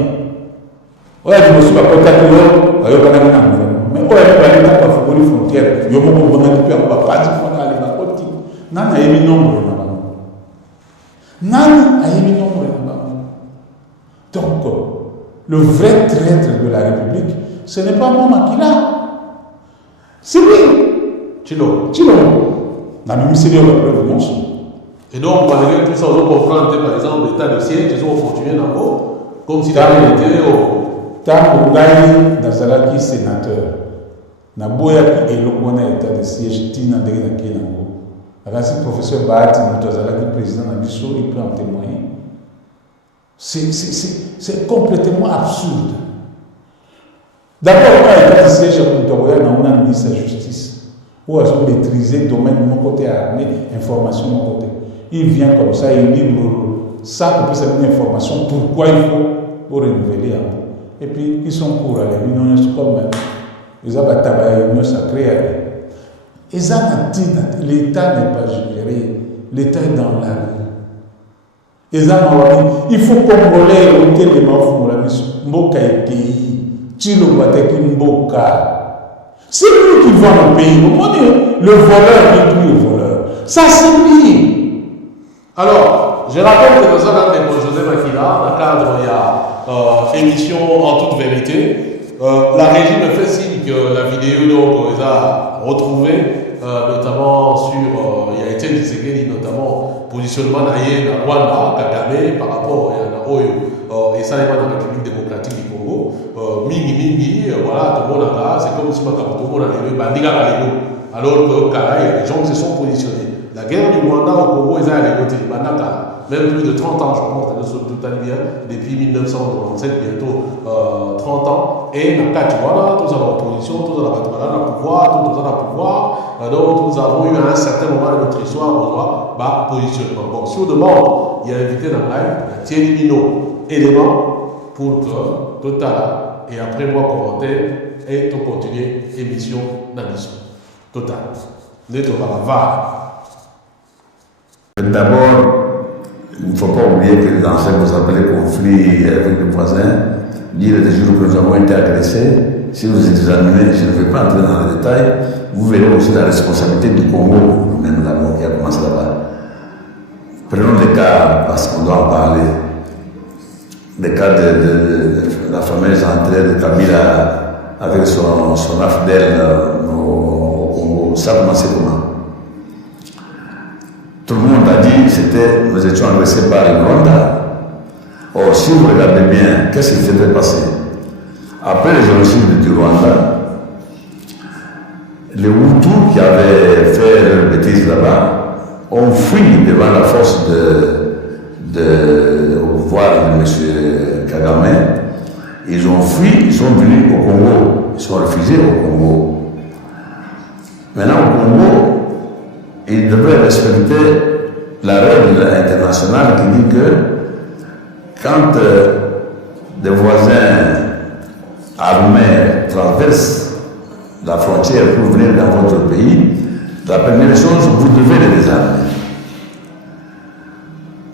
oyo liboso bakotaki yo bayokanaki na environnement mais oyo baleta bafungoli frontière yo moko obongaki mpe yango bapanzi mpona ale bakoti nani ayebi nombre na bango nani ayebi nombre na bango. Donc, le vrai traître de la République, ce n'est pas moi Makila. C'est lui. Chilo. La même si on va preuve non. Et donc, malgré tout ça, on peut comprendre, par exemple, l'état de siège, ils ont continué là-haut, comme si t'avais été au... Tant que Nazalaki sénateur, Naboya et l'Okwana état de siège, Tina de Kenango. Alors, si le professeur Bahati, Nazalaki président Nabiso, il peut en témoigner. C'est complètement absurde. D'abord, on a été siège à Moutouaya, on a un ministre de la Justice, où ils ont maîtrisé le domaine de mon côté armé, information de mon côté. Il vient comme ça, il dit, ça, on peut savoir l'information, pourquoi il faut renouveler un peu. Et puis, ils sont pour aller, ils n'ont pas comme ils ont travaillé, ils ont sacré. L'État n'est pas géré, l'État est dans la rue. Il faut Congolais ôter les morts pour la mission. Mboka et pays. Chilo Bateki Mboka. C'est lui qui vend le pays. Le voleur n'est plus le voleur. Ça, c'est lui. Alors, je rappelle que dans un cadre de José Makila, dans le cadre, il y a émission en toute vérité. La régie me fait signe que la vidéo, donc, les a retrouvée, notamment sur, il y a été disséqué, notamment, positionnement naïe na Rwanda, Kagame par rapport à Oyo et ça n'est pas dans la République démocratique du Congo. Mingi, voilà, tout le monde a là, c'est comme si tout le monde a levé Bandiga Galego. Alors que il y a des gens qui se sont positionnés. La guerre du Rwanda au Congo, ils ont allé même plus de 30 ans, je pense, tout à bien, depuis 1997, bientôt 30 ans. Et dans le cas du Rwanda, tous à l'opposition, tous à la pouvoir, tous à la pouvoir. Donc, nous avons eu à un certain moment de notre histoire, on voit, positionnement. Bon, si on demande, il y a invité dans le live, il y a Thierry Minot, élément pour que Total, et après moi, commentaire, et tout continuer, émission d'ambition. Total. Neto va. D'abord, il ne faut pas oublier que dans ce que vous appelez conflit avec les voisins, dire des jours que nous avons été agressés, si vous examinez, je ne vais pas entrer dans les détails, vous verrez aussi la responsabilité du Congo, nous-mêmes qui a commencé là-bas. Prenons des cas, parce qu'on doit en parler, des cas de la fameuse entrée de Kabila avec son AFDEL au Congo. Ça a commencé comment? Tout le monde a dit que nous étions agressés par le Rwanda. Or, si vous regardez bien, qu'est-ce qui s'était passé? Après le génocide du Rwanda, les Hutus qui avaient fait leur bêtise là-bas ont fui devant la force au pouvoir de M. Kagame. Ils ont fui, ils sont venus au Congo, ils sont réfugiés au Congo. Maintenant, au Congo, ils devaient respecter la règle internationale qui dit que quand des voisins armés traversent la frontière pour venir dans votre pays, la première chose, vous devez les désarmer.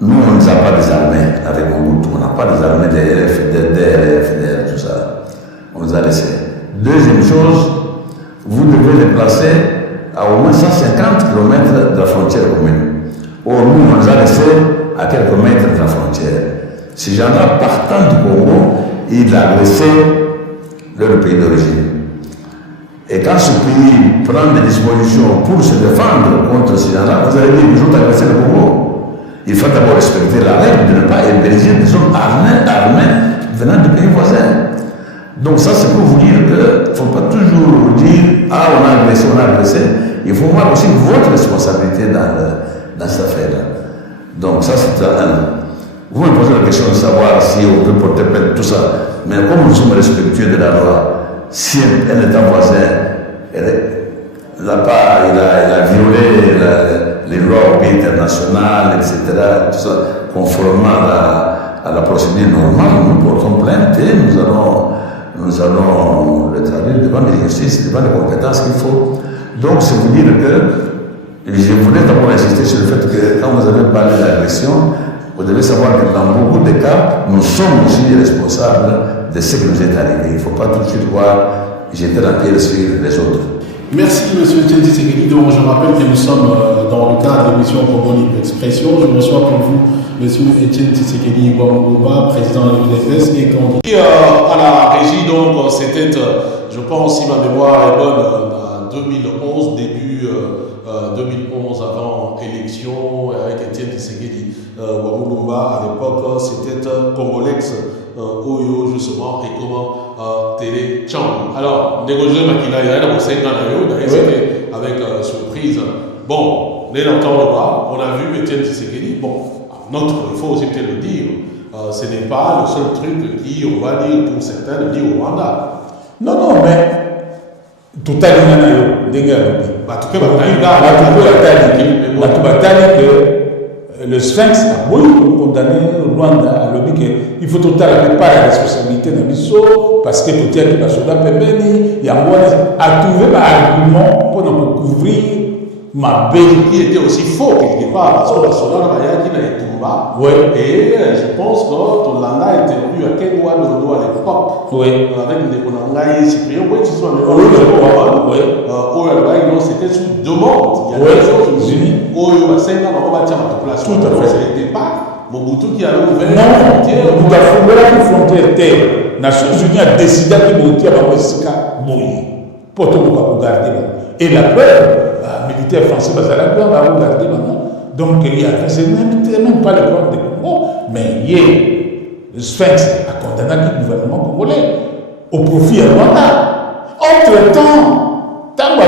Nous, on ne a pas désarmés avec Mobutu, on n'a pas désarmé des FDR, tout ça. On nous a laissé. Deuxième chose, vous devez les placer à au moins 150 km de la frontière commune. Or, nous, on nous a laissé à quelques mètres de la frontière. Ces gens-là, partant du Congo, ils agressaient leur pays d'origine. Et quand ce pays prend des dispositions pour se défendre contre ces gens-là, vous allez dire qu'ils ont agressé le Congo. Il faut d'abord respecter la règle de ne pas héberger des hommes armés venant de pays voisins. Donc ça, c'est pour vous dire qu'il ne faut pas toujours dire « Ah, on a agressé ». Il faut voir aussi votre responsabilité dans cette affaire-là. Donc ça, c'est un... Vous me posez la question de savoir si on peut porter plainte, tout ça. Mais comme nous sommes respectueux de la loi, si un État voisin il a violé les lois internationales, etc., tout ça, conformément à la procédure normale, nous portons plainte et nous allons le traduire devant les justices, devant les compétences qu'il faut. Donc, c'est vous dire que je voulais d'abord insister sur le fait que quand vous avez parlé d'agression, vous devez savoir que dans beaucoup de cas, nous sommes aussi responsables de ce qui nous est arrivé. Il ne faut pas tout de suite voir jeter la pierre sur les autres. Merci M. Etienne Tshisekedi. Donc je rappelle que nous sommes dans le cadre de l'émission Congo Libre Expression. Je reçois pour vous M. Etienne Tshisekedi Bamboba, président de l'UDFS et candidat. À la régie, donc c'était, je pense, si ma mémoire est bonne, en 2011, début 2011, avant élection, avec Etienne Tshisekedi Bamboba. À l'époque, c'était Congolex, Oyo, justement, et comment Télé Chang. Alors, négocier Makila, il y a un c'était avec surprise. Bon, on est dans le temps, on a vu Etienne Tshisekedi. Bon, il faut aussi peut-être le dire, ce n'est pas le seul truc qui, on va dire, pour certains, dit au Rwanda. Non, mais tout à l'heure, le Sphinx a beaucoup condamné le Rwanda à l'objet qu'il faut tout à l'heure pas la responsabilité de Bissau parce que tout est qui va Pembeni, il y a trouvé un argument pour nous couvrir ma belle qui était aussi faux quelque part parce que la Solana Maya qui n'a été bas. Et je pense que tout l'Anda a été vu à Kenwa Dodo à l'époque. Avec les Konangaï, Cyprien, oui, tu sois c'était sous demande. Il y a des choses unies. Oyo, 5 ans, on va battre à place. Tout à fait. C'était pas Mobutu qui avait ouvert la frontière. Mobutu a ouvert la frontière terre. Les Nations Unies a décidé que Mobutu avait Wesika Boyi. Pour tout le monde garder. Et la preuve, les militaires français, va regarder maintenant. Donc, il y a même pas le problème de Congo, mais le Sphinx a condamné le gouvernement congolais au profit à Rwanda. Entre-temps, tant que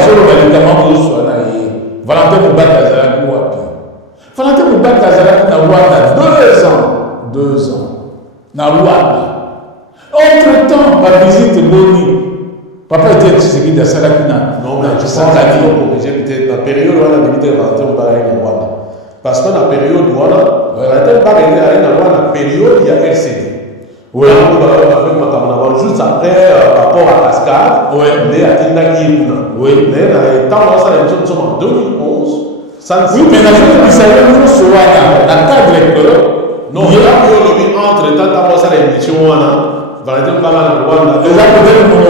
Valentin Moubat Kazalaki wapi. Valentin Moubat Kazalaki na Rwanda 2 ans. Na Rwanda. Entre-temps, ma visite Boni. Papa était Tshisekedi Salaki na. Non, mais je pense que peut-être la période où on a limité Valentin Moubat à Rwanda. Parce que la période où on a Valentin Moubat à la période il y a RCD. Oui, juste après, par rapport à Cascade, mais à Tindaki. Oui, mais dans nous sommes en 2011. Oui, mais la cadre non, il y a eu entre-temps, dans cette émission, Valentin Moubat Rwanda. Les acteurs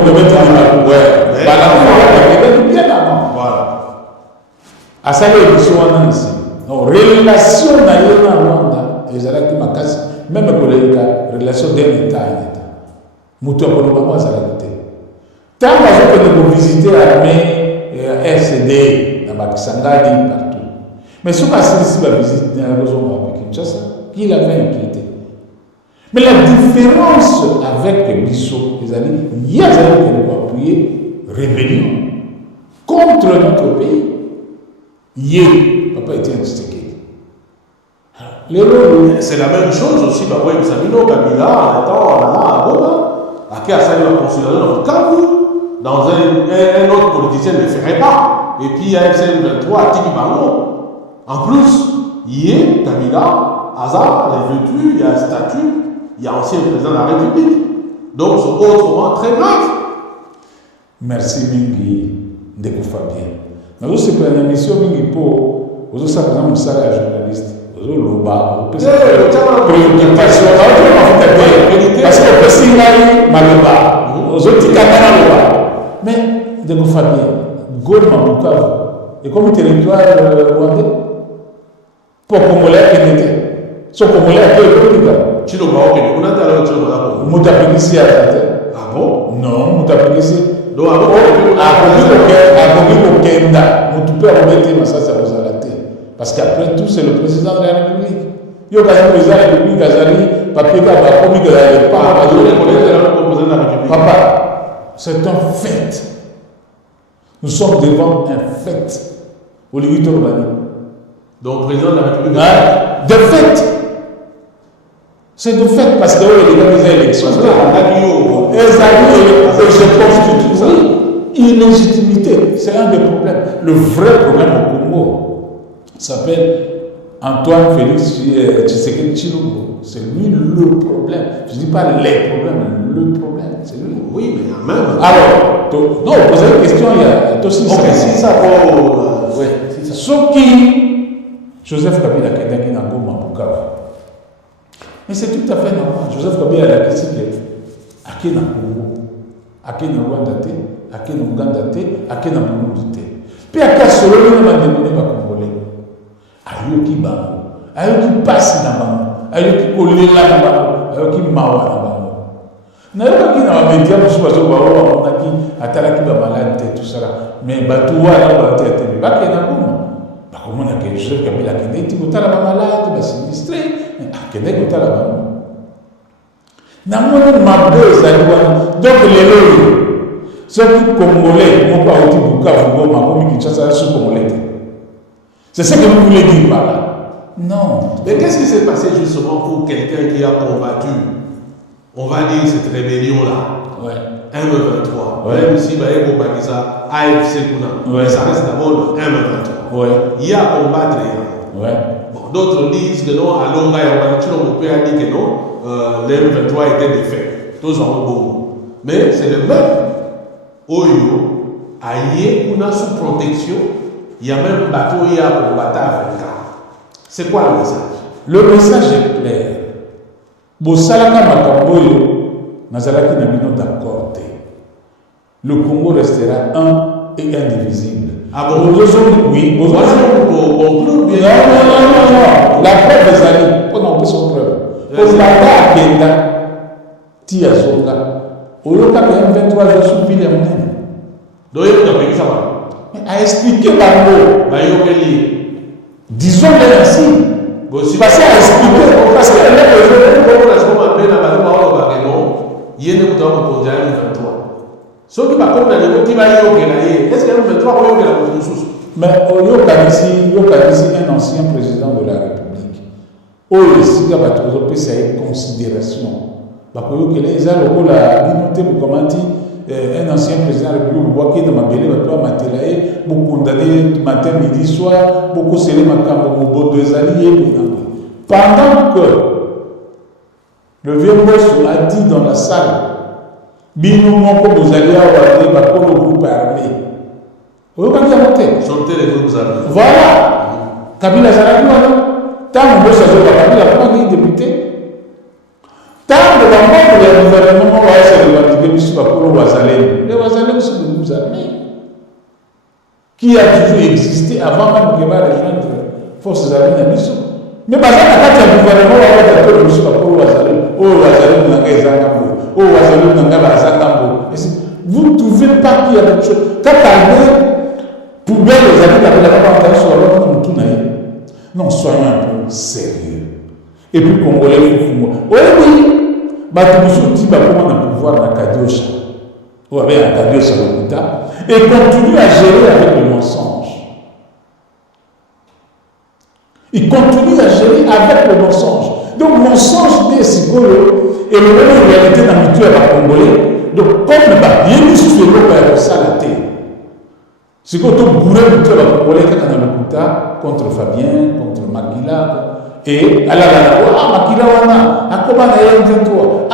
de mon bien avant. Voilà. À cette émission, non, relation à Rwanda, les acteurs de Makasi. Même pour les relations d'un État à un État. Moutou Apolobama, ça l'a été. Tant que nous visiter l'armée RCD, dans Bakisangani, partout. Mais ce qu'on a ici, la visite dans la région de Kinshasa, qui l'avait inquiété. Mais la différence avec Bissau, les amis, il y a des gens qui ont appuyé rébellion contre notre pays. Hier, Papa Etienne Tshisekedi. C'est la même chose aussi, vous savez, Kabila, en étant à Goma, à qui a salué la consultation dans un autre politicien ne le ferait pas. Et puis il y a FCM23 à Tiki Bango. En plus, hier, Kabila, Hazard, les vertus, il y a un statut, il y a ancien président de la République. Donc c'est autrement très grave. Merci mingi ndeko Fabien. Nous aussi pour une émission mingi pour vous ça par exemple ça la journaliste. Vous loba, vous préoccupation parce que le signal maloba. Vous autres canana loba. Mais ndeko Fabien, Goma Bukavu et comme territoire rwandais pour Congolais qui était. Ce Congolais a été politique. Tu le vois, on a dans l'autre chose là. Moutapélissi a été. Ah bon? Non, Moutapélissi. Donc, parce qu'après tout, c'est le président de la République. Il y a le président de la République, papier papa, c'est un fait. Nous sommes devant un fait. Olivier Torbani. Donc, président de la République. De fait. C'est de fait parce que les gars des élections. Illégitimité, c'est un des problèmes. Le vrai problème au Congo s'appelle Antoine Félix Tshisekedi Tshilombo. C'est lui le problème. Je ne dis pas les problèmes, le problème, c'est lui. Oui, mais même. Alors, non, posez la question, il y a aussi ça. Si ça vaut. Oui, c'est ça. Sauf qui Joseph Kabila qui est dans Goma Bukavu. Mais c'est tout à fait normal. Joseph Kabila a la question à qui dans Congo, à qui dans Rwanda, à qui dans Ouganda, à qui dans Burundi. Puis à qui solo il m'a demandé ma Congolais. Ayo qui bango, ayo qui passe dans bango, ayo qui colle là dans bango, ayo qui mawa dans bango. Nayo qui dans les médias, je suis pas sûr on a qui atala qui va malade tout ça là. Mais batuwa là ba tête, ba qui dans Goma. Ba comment on a que Joseph Kabila qui dit tu la malade, ba sinistré. Akende kotala bango namoni mabe ezali wana donc lelo soki congolais moko auti Bukavu Goma akomi Kinshasa asu congolais. C'est ce que vous voulez dire par là? Non. Mais qu'est-ce qui s'est passé justement pour quelqu'un qui a combattu, on va dire, cette rébellion-là? Ouais. M23. Ouais. Même si Baye Bombakisa, AFC Kuna, mais ça reste d'abord le M23. Ouais. Il y a à combattre. Ouais. Bon, d'autres disent que non, à Longa et à Wanachino, on peut dire que non, le M23 était défait. Tous en bon. Mais c'est le même. Oyo, aïe, on a sous protection. Il y a même un bateau qui a combattu avec ça. C'est quoi le message? Le message est clair. Bosalaka Makamboyo, Nazalaki Nabino d'accord. Le Congo restera un et indivisible. Ah bon? Oui, bon club. Non. La preuve des années, on a son preuve. Pour la date Kenda, Tia Zonga, Oyoka M23 je suis ville amène. Donc il a pris ça. A expliqué par mot. Disons-le ainsi. Parce qu'à expliquer, parce que il y a une autre pour 23. Ce qui va comme dans le qui va y aller, est-ce que le 23 va y aller? Mais Yokadisi, un ancien président de la République, aussi, il y a une considération. Parce que les alcool a noté un ancien président de la République, qui est dans ma belle, beaucoup condamné matin, midi, soir, beaucoup scellé ma cambo, deux alliés. Pendant que le vieux Bosso a dit dans la salle, Binou Moko, vous allez avoir le groupe armé. Vous voyez comment sortez les groupes armés. Voilà. Kabila Zalaki, tant que Bosso a Kabila, comment il est député? Tant que le gouvernement va se revendiquer pour le Wazalem. Les Wazalem sont des groupes armés qui a toujours existé avant même qu'il va rejoindre les forces armées d'Abisso. Mais par exemple, quand il y a un gouvernement, on va dire que le pour le Wazalem. Oh, Wazalem n'a pas Zakambo. Oh, Wazalem n'a pas Zakambo. Vous ne trouvez pas qu'il y a d'autres choses. Quand l'armée, pour bien les amis, la entendu sur la loi, comme tout naïf. Non, soyons un peu sérieux. Et puis, Congolais, oui. Batoussou dit comment on a pouvoir dans Kadiocha. Ou avec un Kadiocha Lokuta. Et continue à gérer avec le mensonge. Il continue à gérer avec le mensonge. Donc, le mensonge des Sikolo et le même réalité dans le mutuel à Congolais. Donc, comme le bas, il y a une suite de ça la terre. C'est quand on bourrait le mutuel à Congolais quand on a le Lokuta contre Fabien, contre Makila. Et Makila wana, akoma na yé 23.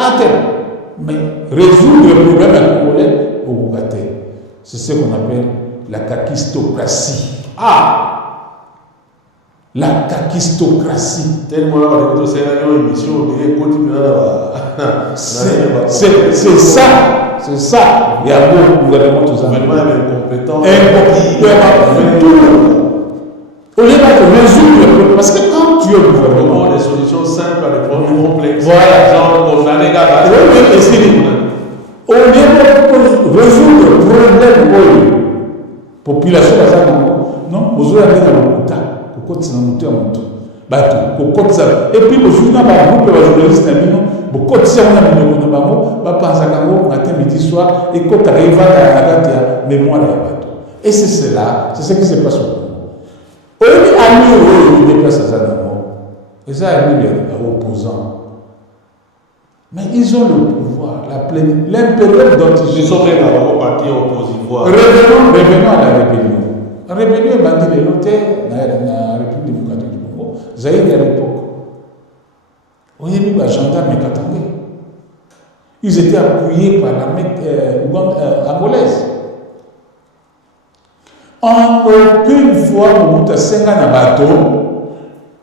Mais résoudre le problème à Congolais au Boukate. C'est ce qu'on appelle la kakistocratie. Ah! La kakistocratie. Tellement là, on est tous une émission, on est continué C'est ça. C'est ça. Il y a beaucoup de gouvernements, tout ça. Gouvernement incompétent. Au lieu de résoudre le problème, parce que quand tu es au gouvernement, des solutions simples à des problèmes complexes. Voilà. Genre, condamner les gars. au lieu de résoudre le problème de la population, non, vous avez un lokuta, vous avez un moto, et puis vous avez un groupe de journalistes, vous avez un groupe de matin, midi, soir, et quand arrive à la mémoire de la bateau. Et c'est cela, c'est ce qui se passe au Congo. Au lieu d'aller déplacer ça dans le monde, et ça a mis les opposants. Mais ils ont le pouvoir, la pleine, l'impérial dont ils sont même à parti oppositoire. Revenons à la rébellion. La rébellion est bâtie de l'autre dans la République démocratique du Congo. Zaïre à l'époque. On y a mis les gendarmes katangais. Ils étaient appuyés par l'armée angolaise. En aucune fois, au bout de 5 ans à bateau,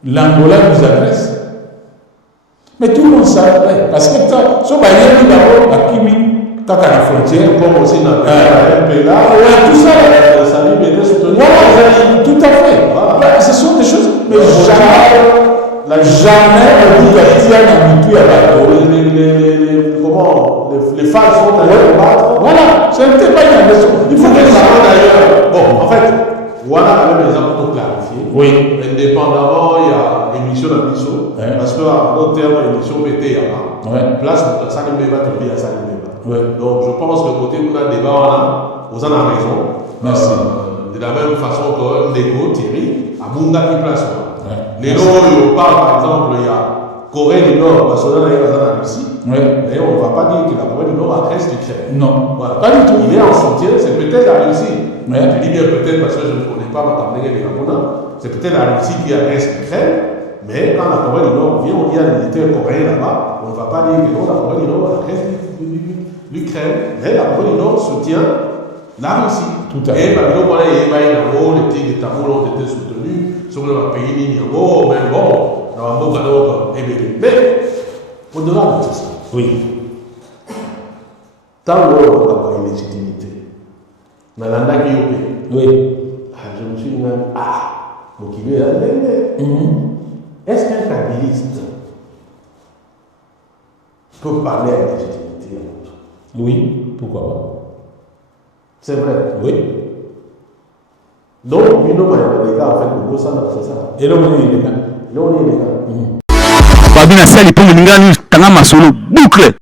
l'Angola nous agresse. Mais tout le monde savait, parce que si on a d'abord à Kimi, quand à la frontière, Comme aussi dans le pays là, tout ça, ça lui mettait soutenu. voilà, tout à fait. Voilà. Ce sont des choses, mais jamais on dit qu'il y a un habitué à bateau. Les femmes sont allées combattre. Voilà, ce n'était pas une agression. Il faut que ça d'ailleurs. Bon, en fait, voilà quand même les exemples pour clarifier. Oui. Indépendamment, il y a émission à Bissau. Ouais. Parce qu'à d'autres termes, émission BT, il y a Ouais. place pour ça que le débat, tu dis à ça le débat. Ouais. Donc, je pense que côté où on a débat, vous en avez raison. Merci. De la même façon que Ndeko, Thierry, à Bunga qui place. Ouais. Les on parle par exemple, il y a Corée du Nord, parce qu'on a la Russie. Ouais. Mais on ne va pas dire que la Corée du Nord agresse l'Ukraine. Non. Voilà. Pas du tout. Il est en soutien, c'est peut-être la Russie. Ouais. Je dis bien peut-être parce que je ne connais pas ma campagne des Japonais. C'est peut-être la Russie qui agresse l'Ukraine. Mais quand la Corée du Nord vient, on dit à l'unité coréen là-bas, on ne va pas dire que non, la Corée du Nord agresse l'Ukraine. Mais la Corée du Nord soutient la Russie. Tout à fait. Et Babylone, voilà, il y a les tigres et tamouls ont été soutenus sur le pays Niambo, mais bon, dans un beau cadeau, mais au-delà de tout ça, Oui. tant qu'on n'a pas une légitimité, dans l'anda qui est Oui. je me suis dit, motivé, est-ce qu'un kabiliste peut parler à la légitimité à l'autre? Oui. Pourquoi pas? C'est vrai. Oui. Donc, nous, les gars, en fait, nous, ça, c'est ça. Et là, on est les gars. Là, on est les gars. babina sali po ningani tanga masolo boucle